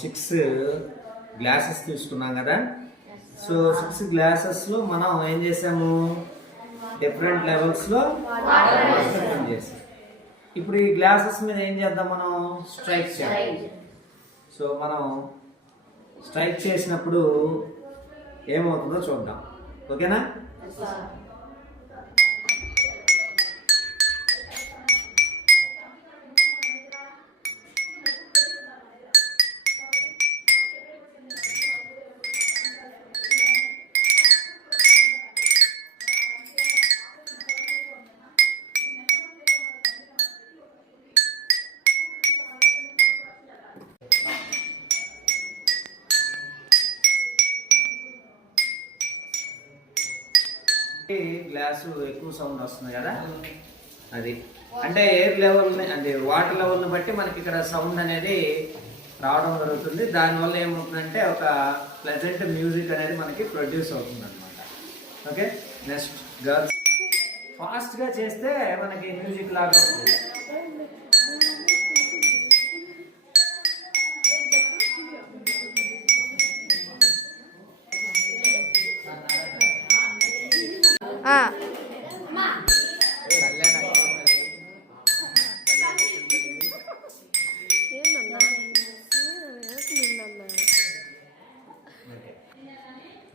Six glasses తీసుకున్నాం కదా. So 6 గ్లాసెస్లో మనం ఏం చేసాము, డిఫరెంట్ లెవెల్స్లో వాటర్ చేసాం. ఇప్పుడు ఈ గ్లాసెస్ మీద ఏం చేద్దాం, మనం స్ట్రైక్ చేయాలి. సో మనం స్ట్రైక్ చేసినప్పుడు ఏమవుతుందో చూద్దాం, ఓకేనా? గ్లాసు ఎక్కువ సౌండ్ వస్తుంది కదా, అది అంటే ఎయిర్ లెవెల్ని అంటే వాటర్ లెవెల్ని బట్టి మనకి ఇక్కడ సౌండ్ అనేది రావడం జరుగుతుంది. దానివల్ల ఏమవుతుందంటే ఒక ప్లెజెంట్ మ్యూజిక్ అనేది మనకి ప్రొడ్యూస్ అవుతుంది అనమాట. ఓకే, నెక్స్ట్ గర్ల్స్ ఫాస్ట్గా చేస్తే మనకి మ్యూజిక్ లాగా వస్తుంది.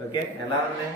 ఓకే, ఎలా ఉంది?